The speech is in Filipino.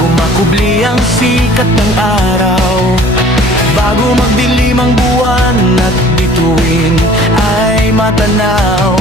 bago makubli ang sikat ng araw, bago magdilim ang buwan at bituin ay matanaw.